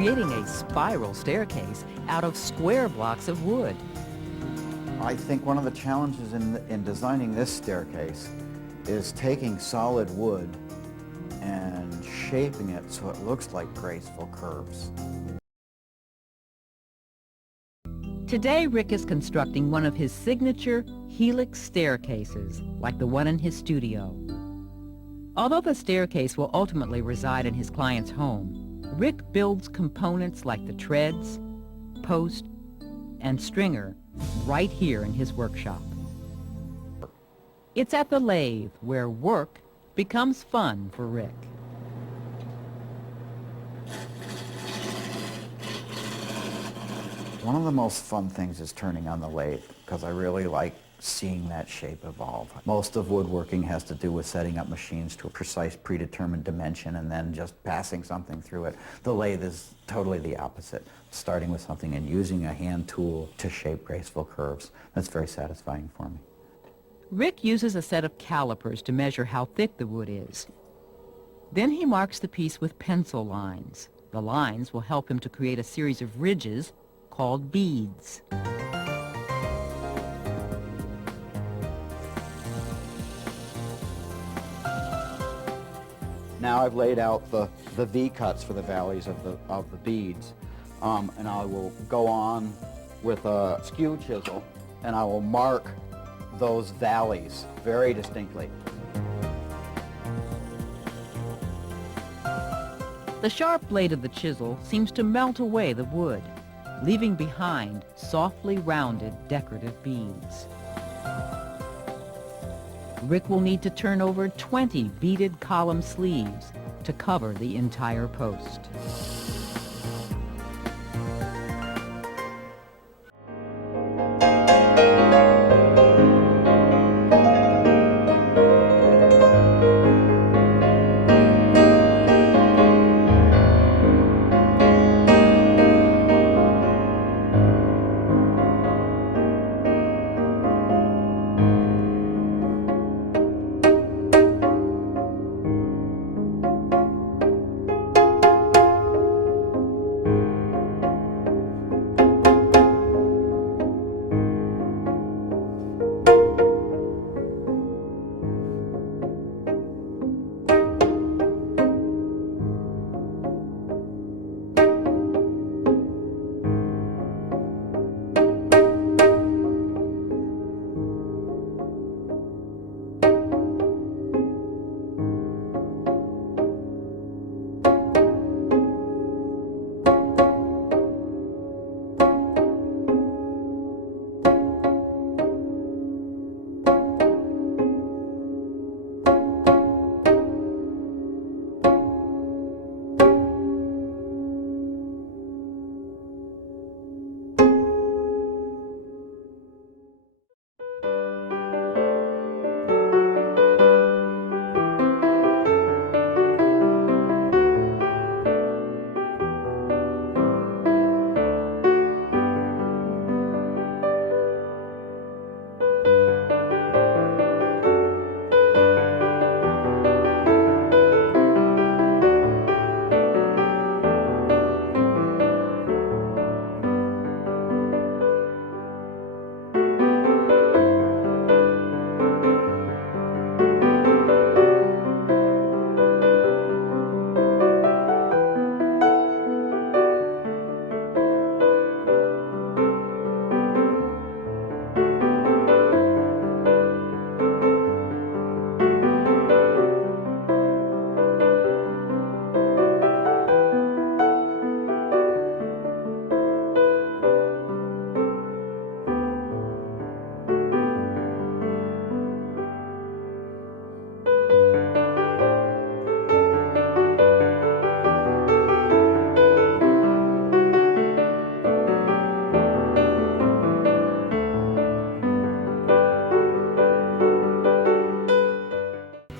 creating a spiral staircase out of square blocks of wood. I think one of the challenges in designing this staircase is taking solid wood and shaping it so it looks like graceful curves. Today, Rick is constructing one of his signature helix staircases, like the one in his studio. Although the staircase will ultimately reside in his client's home, Rick builds components like the treads, post, and stringer right here in his workshop. It's at the lathe where work becomes fun for Rick. One of the most fun things is turning on the lathe, because I really like seeing that shape evolve. Most of woodworking has to do with setting up machines to a precise predetermined dimension and then just passing something through it. The lathe is totally the opposite, starting with something and using a hand tool to shape graceful curves. That's very satisfying for me. Rick uses a set of calipers to measure how thick the wood is. Then he marks the piece with pencil lines. The lines will help him to create a series of ridges called beads. Now I've laid out the V-cuts for the valleys of the beads, and I will go on with a skew chisel and I will mark those valleys very distinctly. The sharp blade of the chisel seems to melt away the wood, leaving behind softly rounded decorative beads. Rick will need to turn over 20 beaded column sleeves to cover the entire post.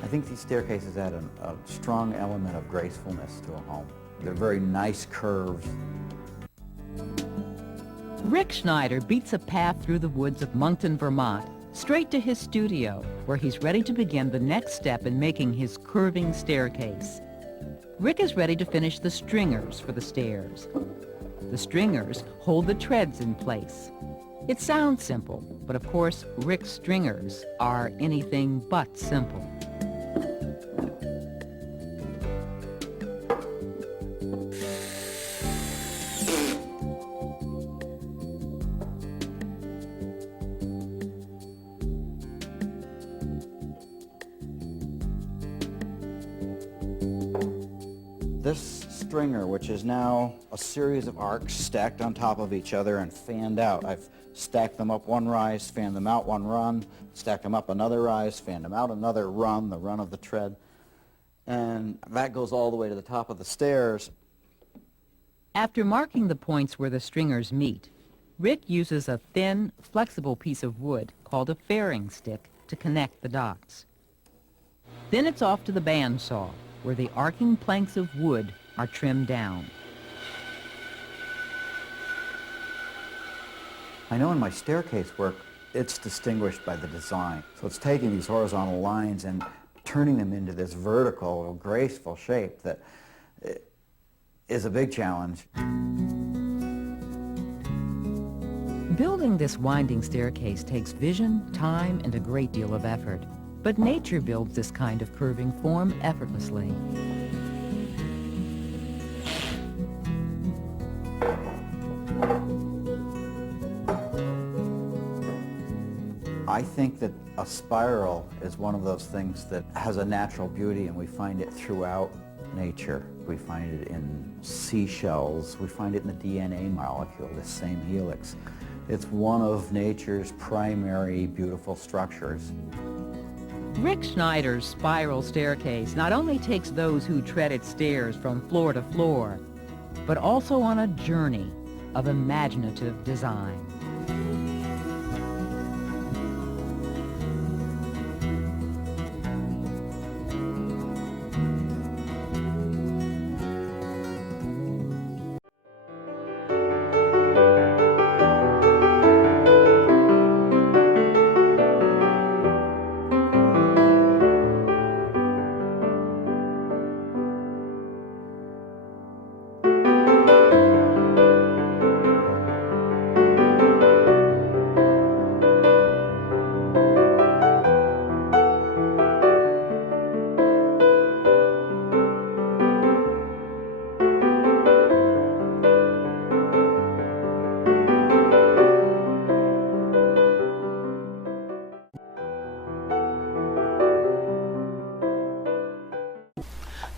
I think these staircases add a strong element of gracefulness to a home. They're very nice curves. Rick Schneider beats a path through the woods of Moncton, Vermont, straight to his studio, where he's ready to begin the next step in making his curving staircase. Rick is ready to finish the stringers for the stairs. The stringers hold the treads in place. It sounds simple, but of course, Rick's stringers are anything but simple. This stringer, which is now a series of arcs stacked on top of each other and fanned out. I've stacked them up one rise, fanned them out one run, stacked them up another rise, fanned them out another run, the run of the tread. And that goes all the way to the top of the stairs. After marking the points where the stringers meet, Rick uses a thin, flexible piece of wood called a fairing stick to connect the dots. Then it's off to the bandsaw, where the arcing planks of wood are trimmed down. I know in my staircase work, it's distinguished by the design. So it's taking these horizontal lines and turning them into this vertical, graceful shape that is a big challenge. Building this winding staircase takes vision, time, and a great deal of effort. But nature builds this kind of curving form effortlessly. I think that a spiral is one of those things that has a natural beauty, and we find it throughout nature. we find it in seashells, we find it in the DNA molecule, this same helix. It's one of nature's primary beautiful structures. Rick Schneider's spiral staircase not only takes those who tread its stairs from floor to floor, but also on a journey of imaginative design.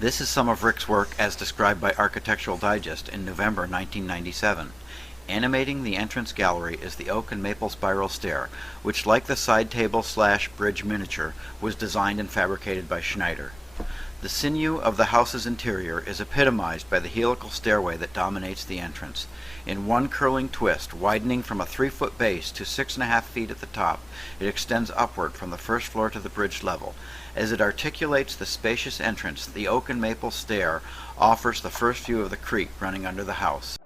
This is some of Rick's work as described by Architectural Digest in November 1997. Animating the entrance gallery is the oak and maple spiral stair, which, like the side table / bridge miniature, was designed and fabricated by Schneider. The sinew of the house's interior is epitomized by the helical stairway that dominates the entrance. In one curling twist, widening from a 3-foot base to 6.5 feet at the top, it extends upward from the first floor to the bridge level. As it articulates the spacious entrance, the oak and maple stair offers the first view of the creek running under the house.